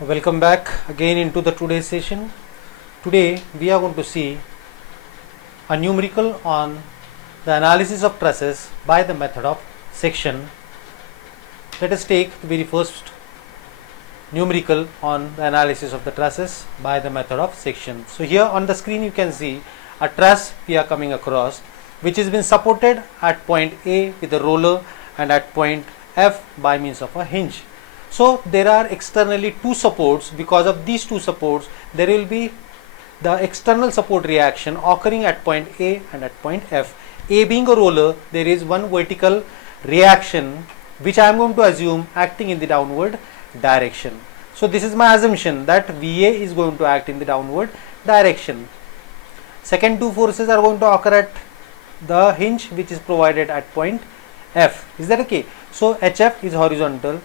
Welcome back again into the today's session. Today we are going to see a numerical on the analysis of trusses by the method of section. Let us take the very first numerical on the analysis of the trusses by the method of section. So here on the screen you can see a truss we are coming across which has been supported at point A with a roller and at point F by means of a hinge. So there are externally two supports. Because of these two supports there will be the external support reaction occurring at point A and at point F. A being a roller, there is one vertical reaction which I am going to assume acting in the downward direction. So this is my assumption that VA is going to act in the downward direction. Second two forces are going to occur at the hinge which is provided at point F. Is that okay? So HF is horizontal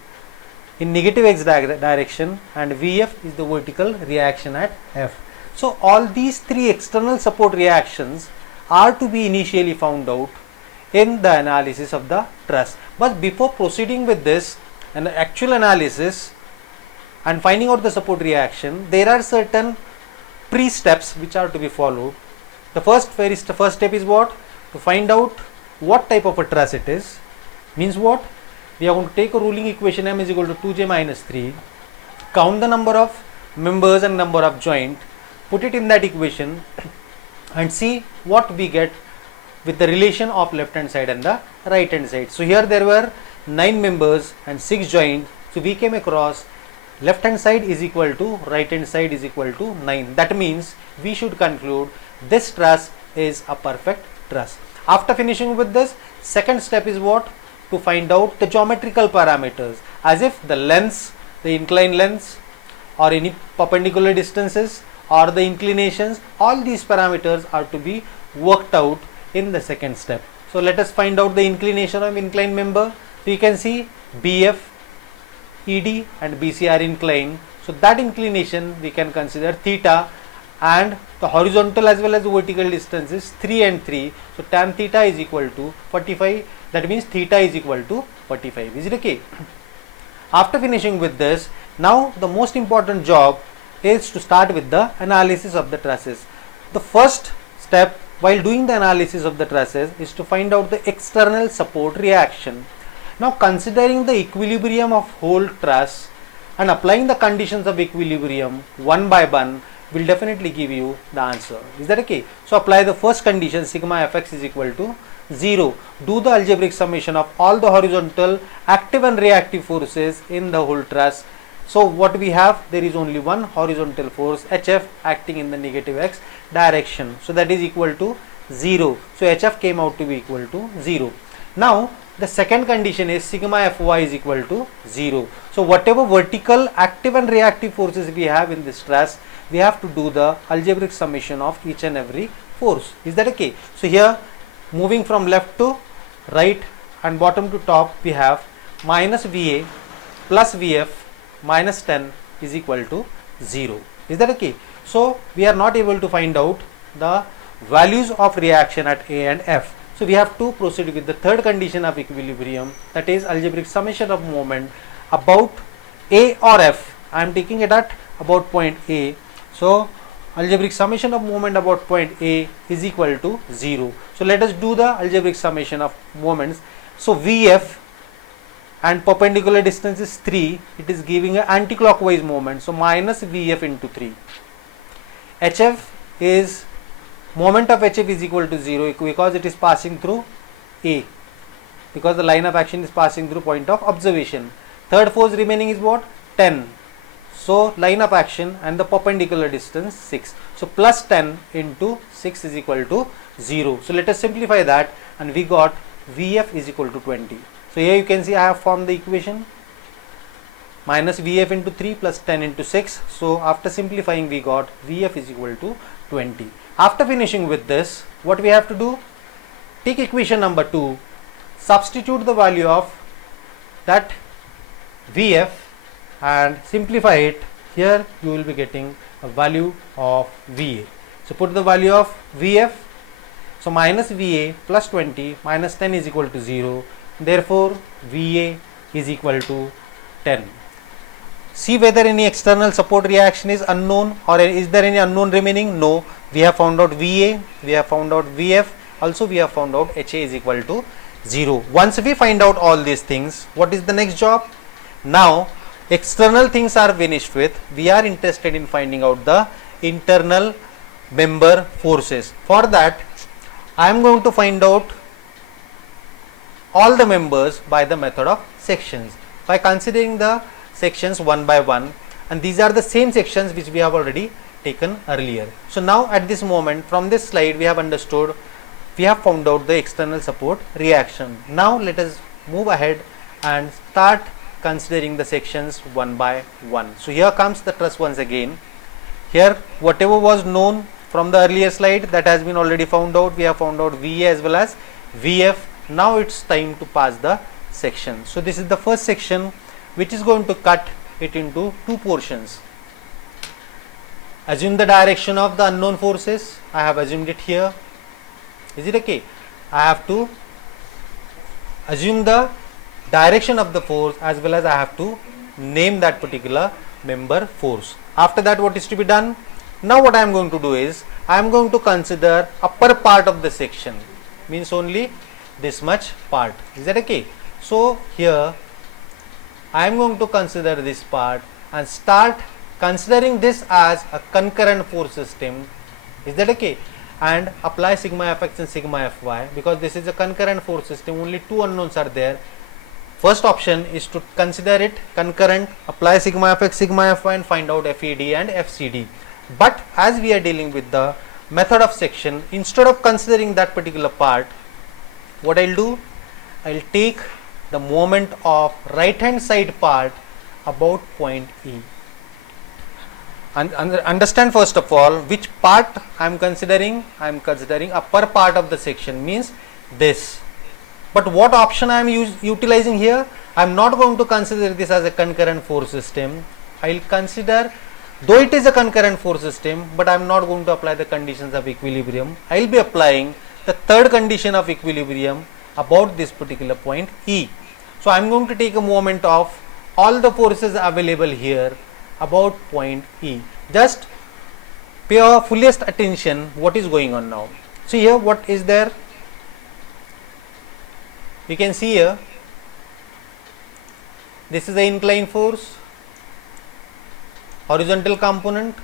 in negative x direction and VF is the vertical reaction at F. So all these three external support reactions are to be initially found out in the analysis of the truss. But before proceeding with this an actual analysis and finding out the support reaction, there are certain pre-steps which are to be followed. The first step is what? To find out what type of a truss it is. Means what? We are going to take a ruling equation m is equal to 2j minus 3, count the number of members and number of joint, put it in that equation and see what we get with the relation of left hand side and the right hand side. So here there were 9 members and 6 joints. So we came across left hand side is equal to right hand side is equal to 9. That means we should conclude this truss is a perfect truss. After finishing with this, second step is what? To find out the geometrical parameters, as if the lengths, the inclined lengths or any perpendicular distances or the inclinations, all these parameters are to be worked out in the second step. So let us find out the inclination of inclined member. So you can see BF, ED and BC are inclined. So that inclination we can consider theta, and the horizontal as well as the vertical distance is 3 and 3. So tan theta is equal to 45. That means theta is equal to 45. Is it okay? After finishing with this, now the most important job is to start with the analysis of the trusses. The first step while doing the analysis of the trusses is to find out the external support reaction. Now considering the equilibrium of whole truss and applying the conditions of equilibrium one by one will definitely give you the answer. Is that okay? So apply the first condition, sigma fx is equal to 0. Do the algebraic summation of all the horizontal active and reactive forces in the whole truss. So what we have, there is only one horizontal force HF acting in the negative x direction. So that is equal to 0. So HF came out to be equal to 0. Now the second condition is sigma Fy is equal to 0. So whatever vertical active and reactive forces we have in this truss, we have to do the algebraic summation of each and every force. Is that okay? So here moving from left to right and bottom to top, we have minus VA plus VF minus 10 is equal to 0. Is that okay? So we are not able to find out the values of reaction at A and F. So we have to proceed with the third condition of equilibrium, that is algebraic summation of moment about A or F. I am taking it at about point A. So algebraic summation of moment about point A is equal to 0. So let us do the algebraic summation of moments. So VF and perpendicular distance is 3, it is giving an anti-clockwise moment. So minus VF into 3. HF is moment of HF is equal to 0 because it is passing through A, because the line of action is passing through point of observation. Third force remaining is what? 10. So line of action and the perpendicular distance 6. So plus 10 into 6 is equal to 0. So let us simplify that and we got VF is equal to 20. So here you can see I have formed the equation minus VF into 3 plus 10 into 6. So after simplifying we got VF is equal to 20. After finishing with this, what we have to do? Take equation number 2, substitute the value of that VF and simplify it. Here you will be getting a value of VA. So put the value of VF. So minus VA plus 20 minus 10 is equal to 0. Therefore VA is equal to 10. See whether any external support reaction is unknown or is there any unknown remaining. No, we have found out Va, we have found out Vf, also we have found out Ha is equal to 0. Once we find out all these things, what is the next job? Now external things are finished with, we are interested in finding out the internal member forces. For that I am going to find out all the members by the method of sections, by considering the sections one by one, and these are the same sections which we have already taken earlier. So now at this moment, from this slide we have understood, we have found out the external support reaction. Now let us move ahead and start considering the sections one by one. So here comes the truss once again. Here whatever was known from the earlier slide, that has been already found out. We have found out Va as well as Vf. Now it's time to pass the section. So this is the first section, which is going to cut it into two portions. Assume the direction of the unknown forces. I have assumed it here. Is it okay? I have to assume the direction of the force as well as I have to name that particular member force. After that, what is to be done? Now what I am going to do is, I am going to consider upper part of the section, means only this much part. Is that okay? So here I am going to consider this part and start considering this as a concurrent force system. Is that okay? And apply sigma fx and sigma fy, because this is a concurrent force system, only two unknowns are there. First option is to consider it concurrent, apply sigma fx, sigma fy and find out FED and FCD. But as we are dealing with the method of section, instead of considering that particular part, what I'll do, I'll take the moment of right hand side part about point E. And understand first of all which part I am considering. I am considering upper part of the section, means this. But what option I am utilizing here? I am not going to consider this as a concurrent force system. I will consider, though it is a concurrent force system, but I am not going to apply the conditions of equilibrium. I will be applying the third condition of equilibrium about this particular point E. So I am going to take a moment of all the forces available here about point E. Just pay our fullest attention what is going on now. See here what is there. You can see here, this is the inclined force, horizontal component,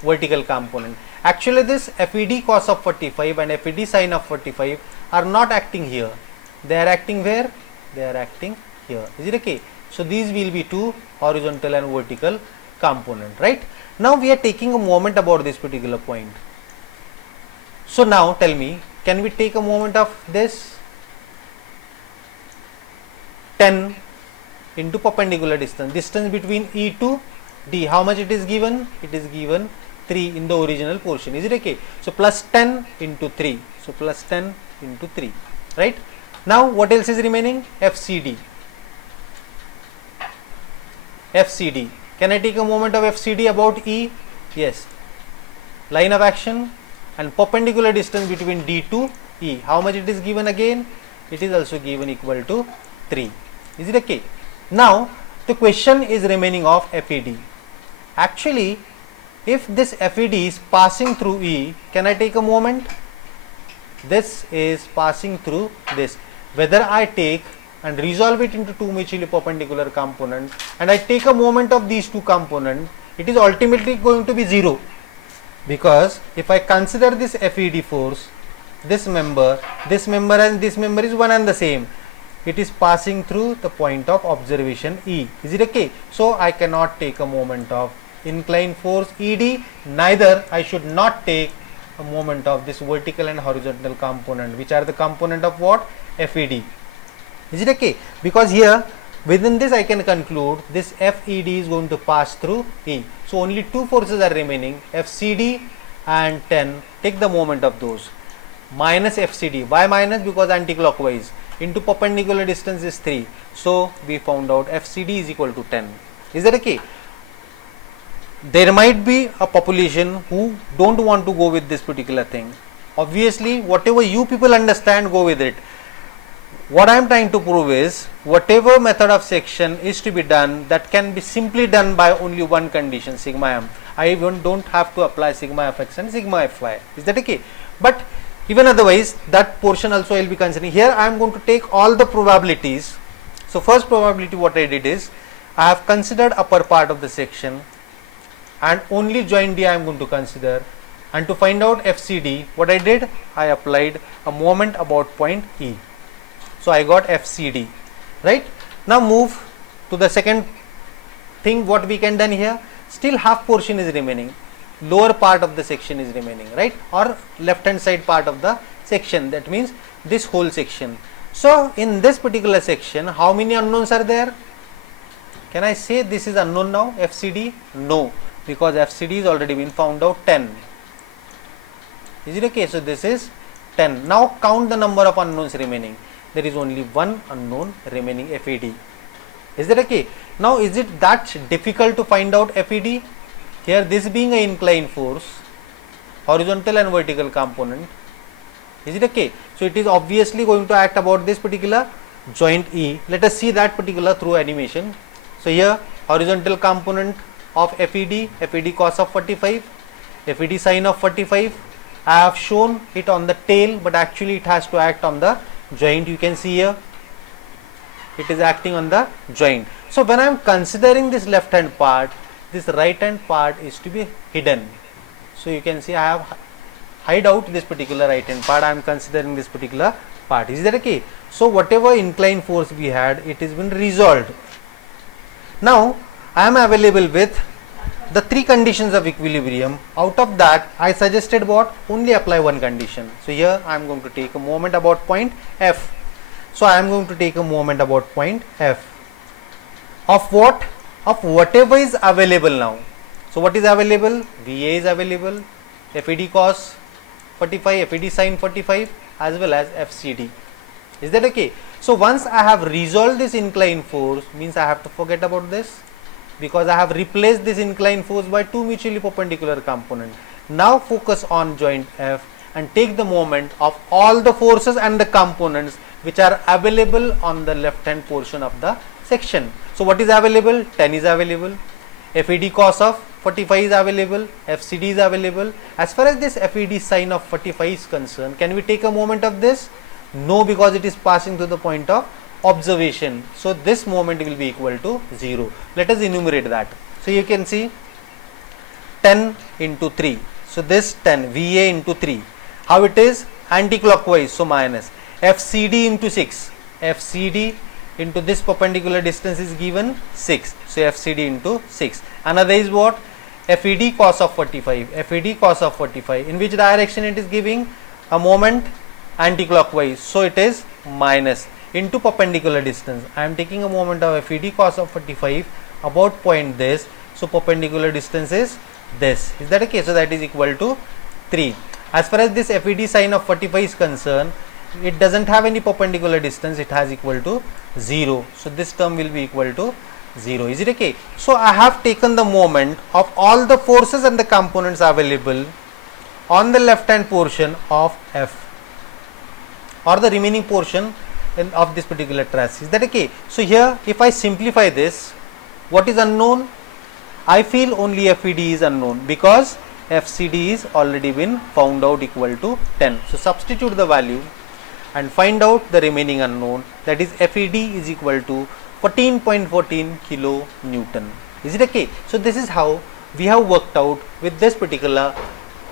vertical component. Actually this FED cos of 45 and FED sin of 45 are not acting here. They are acting where? They are acting here. Is it okay? So these will be two horizontal and vertical component, right? Now we are taking a moment about this particular point. So now tell me, can we take a moment of this 10 into perpendicular distance between E to D? How much it is given? It is given 3 in the original portion. Is it okay? So plus 10 into 3. So plus 10 into 3, right? Now what else is remaining? FCD. FCD. Can I take a moment of FCD about E? Yes. Line of action and perpendicular distance between D to E. How much it is given again? It is also given equal to 3. Is it okay? Now the question is remaining of FED. Actually, if this FED is passing through E, can I take a moment? This is passing through this. Whether I take and resolve it into two mutually perpendicular components and I take a moment of these two components, it is ultimately going to be 0, because if I consider this FED force, this member and this member is one and the same. It is passing through the point of observation E. Is it okay? So I cannot take a moment of inclined force ED, neither I should not take a moment of this vertical and horizontal component, which are the component of what? FED. Is it okay? Because here within this I can conclude this FED is going to pass through E. So only two forces are remaining, FCD and 10. Take the moment of those. Minus FCD. Why minus? Because anti-clockwise. Into perpendicular distance is 3. So we found out FCD is equal to 10. Is that okay? There might be a population who don't want to go with this particular thing. Obviously, whatever you people understand, go with it. what I am trying to prove is whatever method of section is to be done, that can be simply done by only one condition, sigma m. I even don't have to apply sigma fx and sigma fy. Is that okay? But even otherwise, that portion also I will be considering. Here I am going to take all the probabilities. So first probability what I did is I have considered upper part of the section and only joint D I am going to consider, and to find out FCD what I did, I applied a moment about point E. So I got FCD, right? Now move to the second thing what we can done here. Still half portion is remaining, lower part of the section is remaining, right? Or left hand side part of the section, that means this whole section. So in this particular section, how many unknowns are there? Can I say this is unknown now, FCD? No, because FCD is already been found out 10. Is it okay? So this is 10. Now count the number of unknowns remaining. There is only one unknown remaining, FAD. Is that okay? Now is it that difficult to find out FAD? Here this being an inclined force, horizontal and vertical component. Is it okay? So it is obviously going to act about this particular joint E. Let us see that particular through animation. So here horizontal component of FAD, FAD cos of 45, FAD sin of 45. I have shown it on the tail, but actually it has to act on the joint. You can see here it is acting on the joint. So when I am considering this left hand part, this right hand part is to be hidden. So you can see I have hide out this particular right hand part. I am considering this particular part. Is that okay? So whatever inclined force we had, it has been resolved. Now I am available with the three conditions of equilibrium. Out of that I suggested what? Only apply one condition. So here I am going to take a moment about point F. So I am going to take a moment about point F. Of what? Of whatever is available now. So what is available? VA is available, FAD cos 45, FAD sin 45, as well as FCD. Is that okay? So once I have resolved this inclined force, means I have to forget about this, because I have replaced this inclined force by two mutually perpendicular components. Now focus on joint F and take the moment of all the forces and the components which are available on the left hand portion of the section. So what is available? 10 is available, FAD cos of 45 is available, FCD is available. As far as this FAD sin of 45 is concerned, can we take a moment of this? No, because it is passing to the point of observation. So this moment will be equal to 0. Let us enumerate that. So you can see 10 into 3. So this 10 VA into 3. How it is? Anti-clockwise. So minus FCD into 6. FCD into this perpendicular distance is given 6. So FCD into 6. Another is what? FAD cos of 45. FAD cos of 45. In which direction it is giving? A moment anti-clockwise. So it is minus into perpendicular distance. I am taking a moment of FAD cos of 45 about point this. So perpendicular distance is this. Is that okay? So that is equal to 3. As far as this FAD sin of 45 is concerned, it doesn't have any perpendicular distance. It has equal to 0. So this term will be equal to 0. Is it okay? So I have taken the moment of all the forces and the components available on the left hand portion of F, or the remaining portion of this particular truss. Is that okay? So here if I simplify this, what is unknown? I feel only FAD is unknown because FCD is already been found out equal to 10. So substitute the value and find out the remaining unknown, that is FAD is equal to 14.14 kilo Newton. Is it okay? So this is how we have worked out with this particular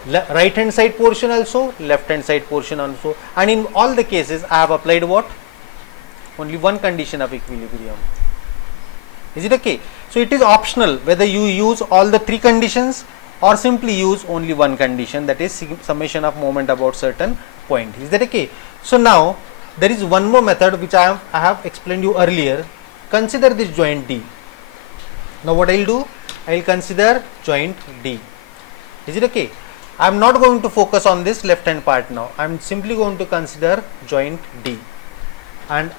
right hand side portion also, left hand side portion also, and in all the cases I have applied what? Only one condition of equilibrium. Is it okay? So it is optional whether you use all the three conditions or simply use only one condition, that is summation of moment about certain point. Is that okay? So now there is one more method which I have explained you earlier. Consider this joint D. Now what I will do? I will consider joint D. Is it okay? I am not going to focus on this left hand part now. I am simply going to consider joint D. And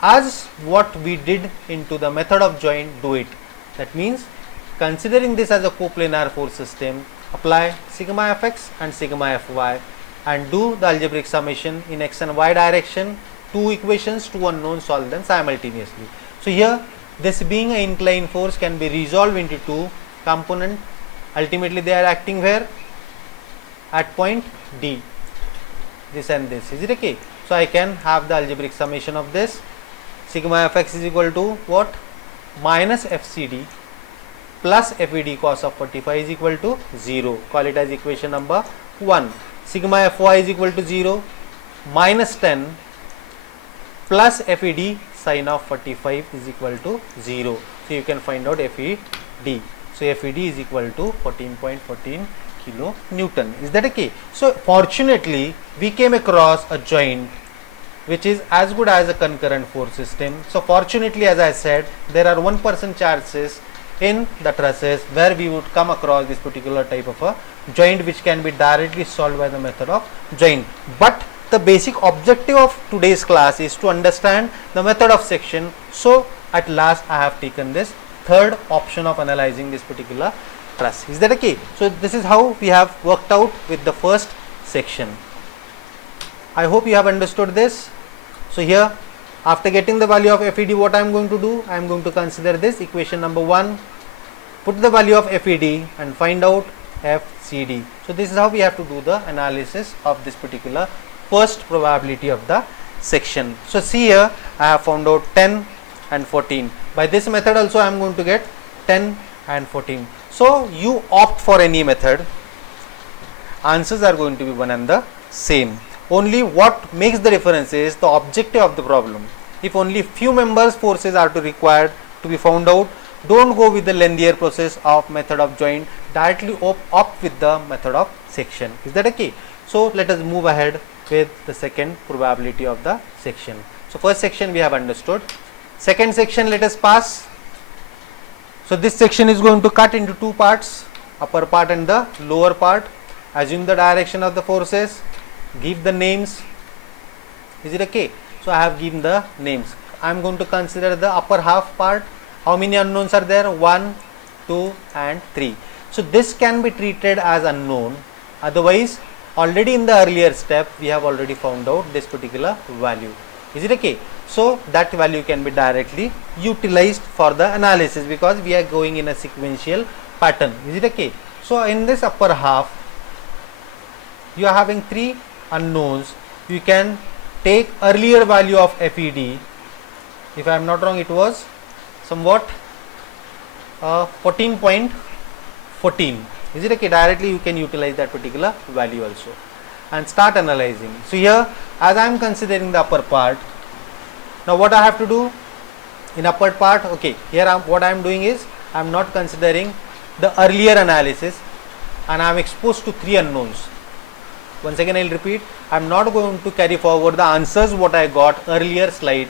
as what we did into the method of joint, do it. That means considering this as a coplanar force system, apply sigma fx and sigma fy and do the algebraic summation in x and y direction two equations, two unknowns, solve them simultaneously. So here, this being an inclined force can be resolved into two component. Ultimately they are acting where? At point D, this and this. Is it okay? So I can have the algebraic summation of this. Sigma fx is equal to what? Minus fcd plus fed cos of 45 is equal to 0. Call it as equation number 1. Sigma fy is equal to 0, minus 10 plus fed sin of 45 is equal to 0. So you can find out fed. So fed is equal to 14.14 kilo Newton. Is that okay? So fortunately we came across a joint which is as good as a concurrent force system. So fortunately, as I said, there are 1% chances in the trusses where we would come across this particular type of a joint which can be directly solved by the method of joint. But the basic objective of today's class is to understand the method of section. So at last I have taken this third option of analyzing this particular truss. Is that okay? So this is how we have worked out with the first section. I hope you have understood this. So here, after getting the value of FED, what I am going to do? I am going to consider this equation number 1, put the value of FED and find out FCD. So this is how we have to do the analysis of this particular first probability of the section. So see here, I have found out 10 and 14. By this method also I am going to get 10 and 14. So you opt for any method, answers are going to be one and the same. Only what makes the difference is the objective of the problem. If only few members forces are required to be found out, don't go with the lengthier process of method of joint, directly opt with the method of section. Is that okay? So let us move ahead with the second probability of the section. So first section we have understood. Second section let us pass. So this section is going to cut into two parts, upper part and the lower part. Assume the direction of the forces, give the names. Is it okay? So I have given the names. I am going to consider the upper half part. How many unknowns are there? 1, 2 and 3. So this can be treated as unknown. Otherwise, already in the earlier step we have already found out this particular value. Is it okay? So that value can be directly utilized for the analysis because we are going in a sequential pattern. Is it okay? So in this upper half you are having 3 unknowns. You can take earlier value of FED. If I am not wrong, it was somewhat 14.14. Is it okay? Directly you can utilize that particular value also and start analyzing. So here, as I am considering the upper part, now what I have to do in upper part? Okay, here what I am doing is I am not considering the earlier analysis and I am exposed to 3 unknowns. Once again I will repeat, I am not going to carry forward the answers what I got earlier slide.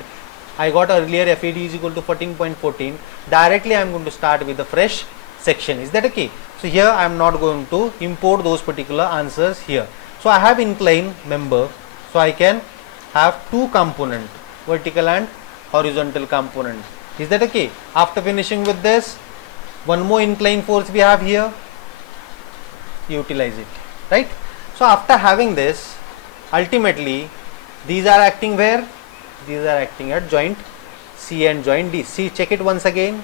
I got earlier FED is equal to 14.14. Directly I am going to start with the fresh section. Is that okay? So here I am not going to import those particular answers here. So I have inclined member. So I can have 2 component, vertical and horizontal component. Is that okay? After finishing with this, one more inclined force we have here. Utilize it, right? So after having this, ultimately these are acting where? These are acting at joint C and joint D. See, check it once again.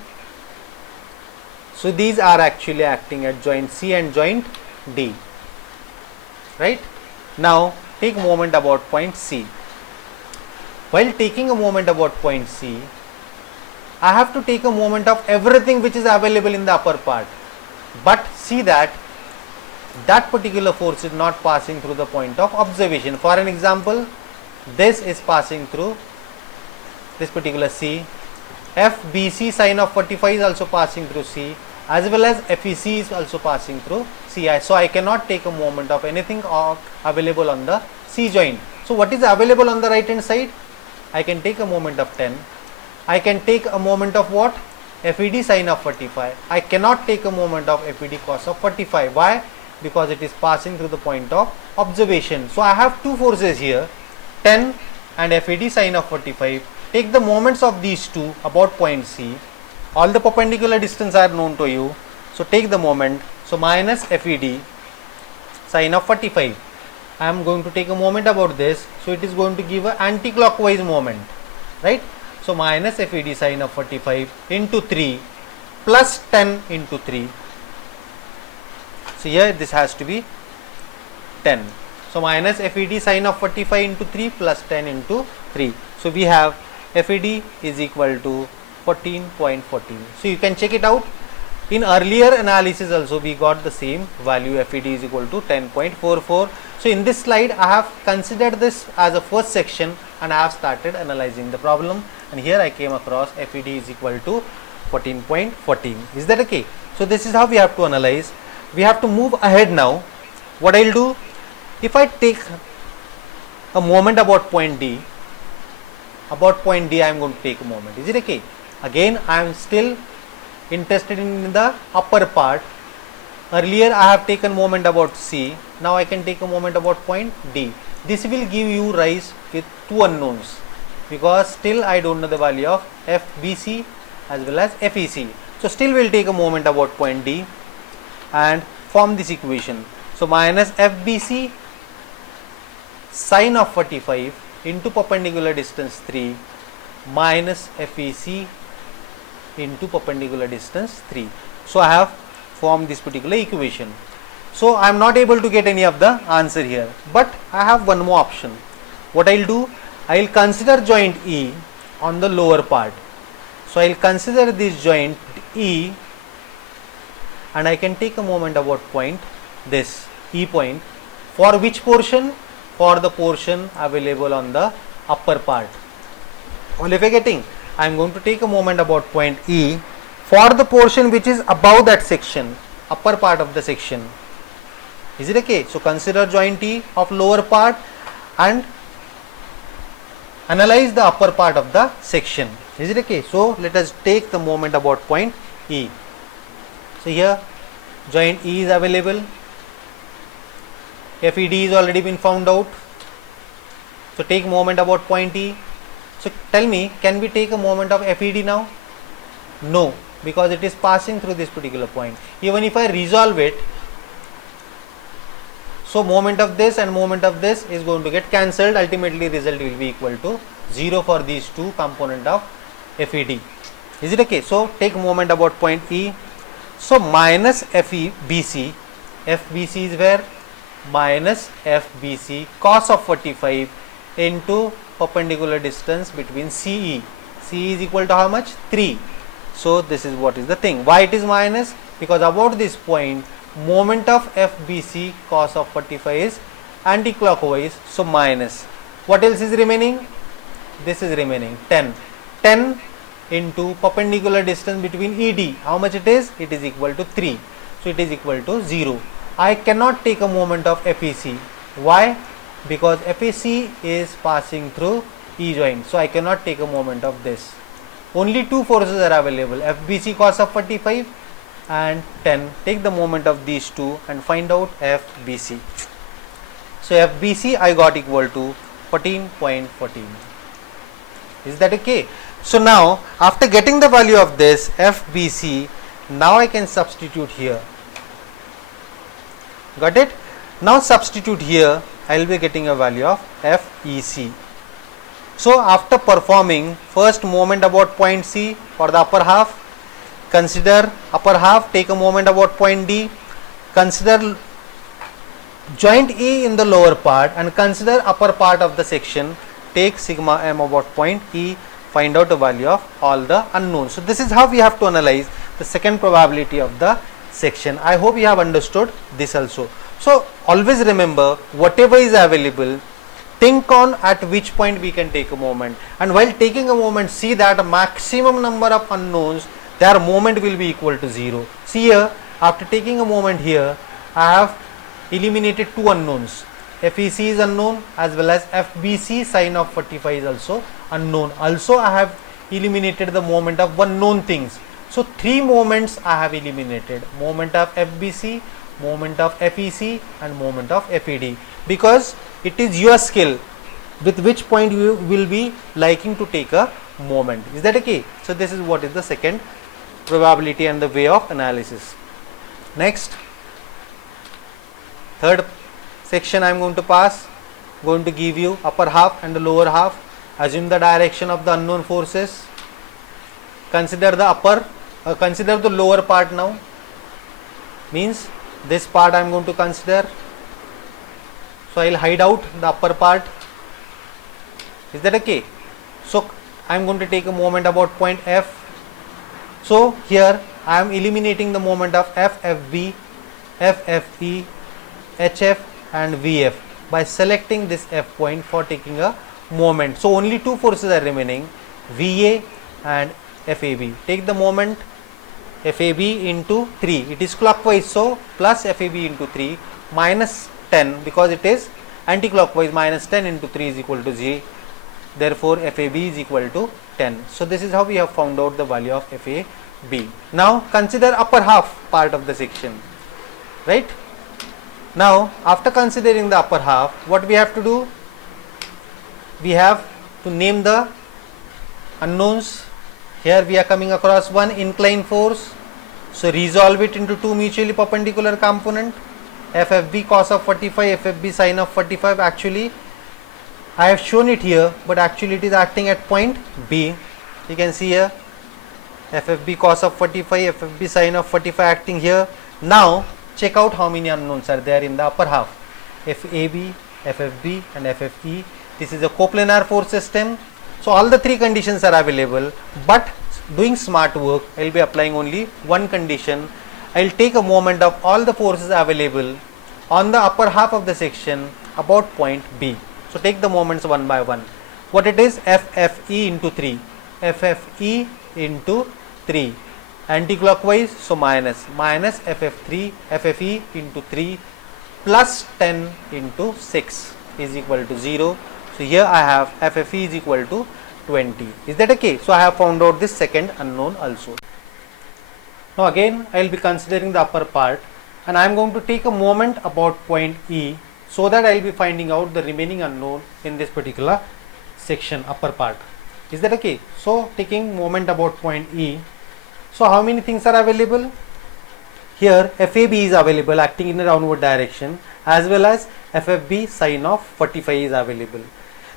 So these are actually acting at joint C and joint D, right? Now take moment about point C. While taking a moment about point C, I have to take a moment of everything which is available in the upper part, but see that that particular force is not passing through the point of observation. For an example, this is passing through this particular C. FBC sin of 45 is also passing through C, as well as FEC is also passing through CI. So I cannot take a moment of anything available on the C joint. So what is available on the right hand side? I can take a moment of 10. I can take a moment of what? FED sin of 45. I cannot take a moment of FED cos of 45. Why? Because it is passing through the point of observation. So I have 2 forces here, 10 and FED sin of 45. Take the moments of these 2 about point C. All the perpendicular distance are known to you. So take the moment. So minus FED sin of 45. I am going to take a moment about this, so it is going to give an anti-clockwise moment, right? So minus FED sine of 45 into 3 plus 10 into 3. So here this has to be 10. So minus FED sine of 45 into 3 plus 10 into 3. So we have FED is equal to 14.14. So you can check it out. In earlier analysis also we got the same value, FED is equal to 10.44. So in this slide I have considered this as a first section and I have started analyzing the problem, and here I came across FED is equal to 14.14. Is that okay? So this is how we have to analyze. We have to move ahead now. What I'll do, if I take a moment about point D, I am going to take a moment. Is it okay? Again, I am still interested in the upper part. Earlier I have taken moment about C, now I can take a moment about point D. This will give you rise with two unknowns, because still I don't know the value of FBC as well as FEC. So still we will take a moment about point D and form this equation. So minus FBC sine of 45 into perpendicular distance 3 minus FEC into perpendicular distance 3. So I have formed this particular equation. So I am not able to get any of the answer here, but I have one more option. What I will do, I will consider joint E on the lower part. So I will consider this joint E and I can take a moment about point, this E point, for which portion? For the portion available on the upper part. Only if I getting, I am going to take a moment about point E for the portion which is above that section, upper part of the section. Is it okay? So consider joint E of lower part and analyze the upper part of the section. Is it okay? So let us take the moment about point E. So here joint E is available. FED is already been found out. So take moment about point E. So tell me, can we take a moment of FED now? No, because it is passing through this particular point. Even if I resolve it, so moment of this and moment of this is going to get cancelled. Ultimately result will be equal to 0 for these two component of FED. Is it okay? So take moment about point E. So minus FBC, FBC is where? Minus FBC cos of 45 into perpendicular distance between CE. CE is equal to how much? 3. So this is what is the thing. Why it is minus? Because about this point moment of FBC cos of 45 is anti-clockwise, so minus. What else is remaining? This is remaining 10. 10 into perpendicular distance between ED. How much it is? It is equal to 3. So it is equal to 0. I cannot take a moment of FEC. Why? Because FEC is passing through E joint. So I cannot take a moment of this. Only two forces are available, FBC cos of 45 and 10. Take the moment of these two and find out FBC. So FBC I got equal to 14.14. Is that okay? So now after getting the value of this FBC, now I can substitute here. Got it? Now substitute here, I will be getting a value of FEC. So after performing first moment about point C for the upper half, consider upper half, take a moment about point D, consider joint E in the lower part and consider upper part of the section, take sigma m about point E, find out the value of all the unknowns. So this is how we have to analyze the second probability of the section. I hope you have understood this also. So always remember, whatever is available, think on at which point we can take a moment, and while taking a moment see that a maximum number of unknowns, their moment will be equal to 0. See here, after taking a moment here, I have eliminated two unknowns. FEC is unknown as well as FBC sine of 45 is also unknown. Also I have eliminated the moment of one known things. So three moments I have eliminated: moment of FBC, moment of FEC and moment of FED, because it is your skill with which point you will be liking to take a moment. Is that okay? So this is what is the second probability and the way of analysis. Next, third section I am going to pass, going to give you upper half and the lower half. Assume the direction of the unknown forces. Consider the lower part now. Means this part I am going to consider. So I will hide out the upper part. Is that okay? So I am going to take a moment about point F. So here I am eliminating the moment of FFB, FFE, HF and VF by selecting this F point for taking a moment. So only two forces are remaining, VA and FAB. Take the moment FAB into 3. It is clockwise, so plus FAB into 3 minus 10, because it is anti-clockwise, minus 10 into 3 is equal to G. Therefore FAB is equal to 10. So this is how we have found out the value of FAB. Now consider upper half part of the section, right? Now after considering the upper half, what we have to do? We have to name the unknowns. Here we are coming across one inclined force, so resolve it into two mutually perpendicular component, FFB cos of 45, FFB sin of 45. Actually I have shown it here, but actually it is acting at point B. You can see here FFB cos of 45, FFB sin of 45 acting here. Now check out how many unknowns are there in the upper half. FAB, FFB and FFE. This is a coplanar force system. So all the three conditions are available, but doing smart work, I will be applying only one condition. I will take a moment of all the forces available on the upper half of the section about point B. So take the moments one by one. What it is? FFE into 3. FFE into 3. Anti-clockwise, so minus FF3, FFE into 3 plus 10 into 6 is equal to 0. So here I have FFE is equal to 20. Is that okay? So I have found out this second unknown also. Now again I will be considering the upper part, and I am going to take a moment about point E, so that I will be finding out the remaining unknown in this particular section, upper part. Is that okay? So taking moment about point E. So how many things are available? Here FAB is available acting in a downward direction, as well as FFB sin of 45 is available.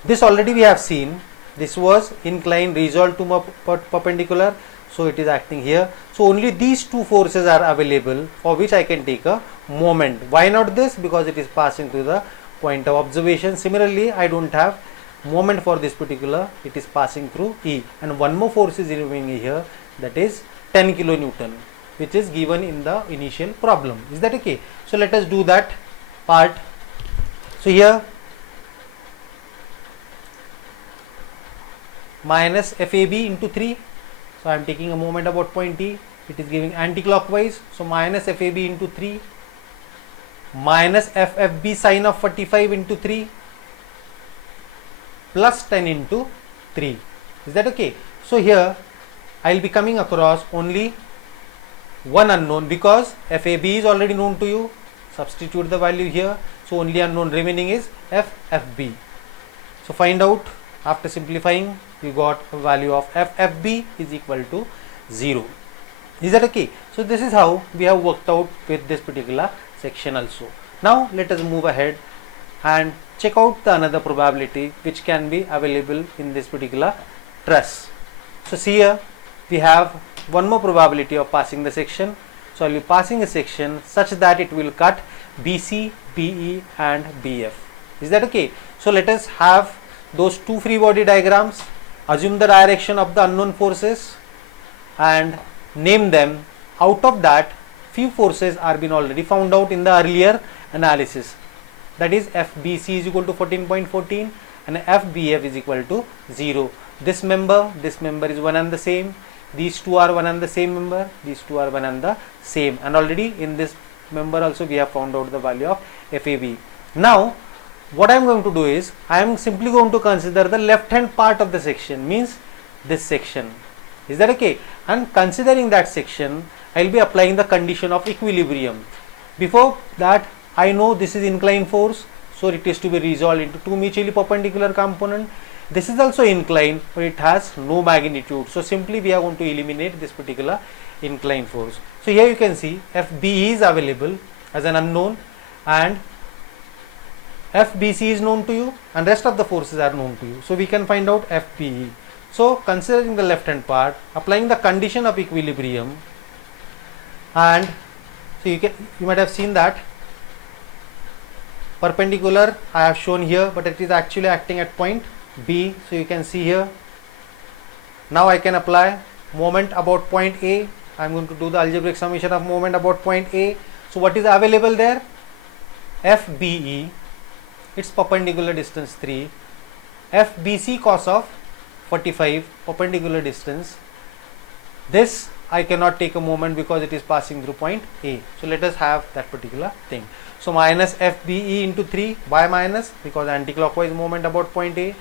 This already we have seen. This was inclined, resolved to perpendicular, so it is acting here. So only these two forces are available for which I can take a moment. Why not this? Because it is passing through the point of observation. Similarly, I don't have moment for this particular, it is passing through E, and one more force is remaining here, that is 10 kilonewton, which is given in the initial problem. Is that okay? So let us do that part. So here minus FAB into 3. So I am taking a moment about point E. It is giving anti-clockwise. So minus FAB into 3 minus FFB sin of 45 into 3 plus 10 into 3. Is that okay? So here I will be coming across only one unknown, because FAB is already known to you. Substitute the value here. So only unknown remaining is FFB. So find out, after simplifying, we got a value of FFB is equal to 0. Is that okay? So this is how we have worked out with this particular section also. Now let us move ahead and check out the another probability which can be available in this particular truss. So see here we have one more probability of passing the section. So I will be passing a section such that it will cut BC, BE and BF. Is that okay? So let us have those two free body diagrams, assume the direction of the unknown forces and name them. Out of that, few forces are been already found out in the earlier analysis, that is FBC is equal to 14.14 and FBF is equal to 0. This member is one and the same, these two are one and the same member, these two are one and the same, and already in this member also we have found out the value of FAB. Now what I am going to do is, I am simply going to consider the left hand part of the section, means this section. Is that okay? And considering that section, I will be applying the condition of equilibrium. Before that, I know this is inclined force, so it is to be resolved into two mutually perpendicular component. This is also inclined, but it has no magnitude, so simply we are going to eliminate this particular inclined force. So here you can see FB is available as an unknown, and FBC is known to you and rest of the forces are known to you. So we can find out FBE. So considering the left hand part, applying the condition of equilibrium, and so you might have seen that perpendicular I have shown here, but it is actually acting at point B. So you can see here. Now I can apply moment about point A. I am going to do the algebraic summation of moment about point A. So what is available there? FBE, its perpendicular distance 3, FBC cos of 45, perpendicular distance. This I cannot take a moment because it is passing through point A. So let us have that particular thing. So minus FBE into 3, why minus? Because anticlockwise moment about point A,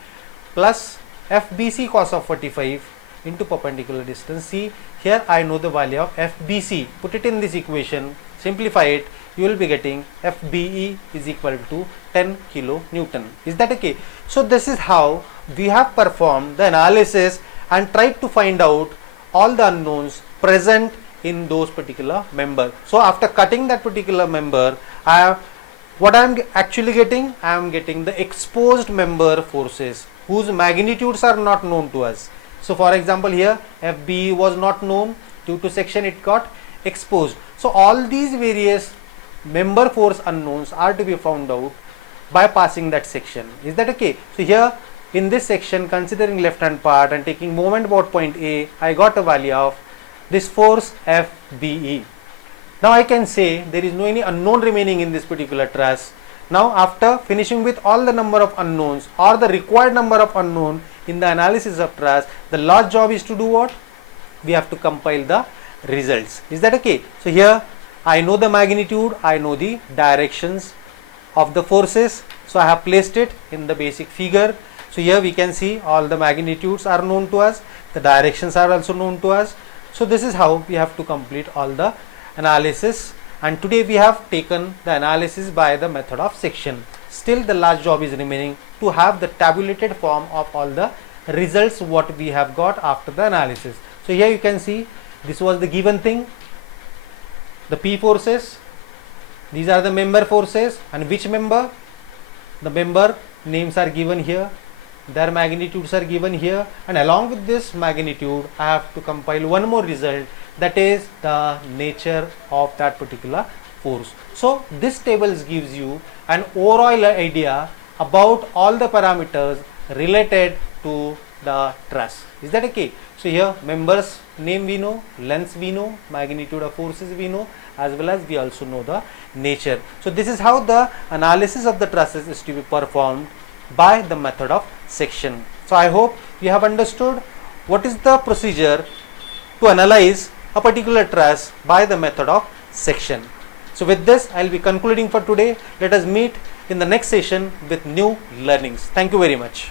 plus FBC cos of 45 into perpendicular distance. See, here I know the value of FBC. Put it in this equation, simplify it, you will be getting FBE is equal to 10 kilonewton. Is that okay? So this is how we have performed the analysis and tried to find out all the unknowns present in those particular member. So after cutting that particular member, what I am actually getting? I am getting the exposed member forces whose magnitudes are not known to us. So for example, here FBE was not known, due to section it got exposed. So all these various member force unknowns are to be found out by passing that section. Is that okay? So here in this section, considering left hand part and taking moment about point A, I got a value of this force FBE. Now I can say there is no any unknown remaining in this particular truss. Now after finishing with all the number of unknowns or the required number of unknown in the analysis of truss, the last job is to do what? We have to compile the results. Is that okay? So here I know the magnitude, I know the directions of the forces. So I have placed it in the basic figure. So here we can see all the magnitudes are known to us, the directions are also known to us. So this is how we have to complete all the analysis, and today we have taken the analysis by the method of section. Still the last job is remaining to have the tabulated form of all the results what we have got after the analysis. So here you can see this was the given thing, the P forces, these are the member forces, and which member? The member names are given here, their magnitudes are given here, and along with this magnitude I have to compile one more result, that is the nature of that particular force. So this tables gives you an overall idea about all the parameters related to the truss. Is that okay? So here members name we know, lengths we know, magnitude of forces we know, as well as we also know the nature. So this is how the analysis of the trusses is to be performed by the method of section. So I hope you have understood what is the procedure to analyze a particular truss by the method of section. So with this I will be concluding for today. Let us meet in the next session with new learnings. Thank you very much.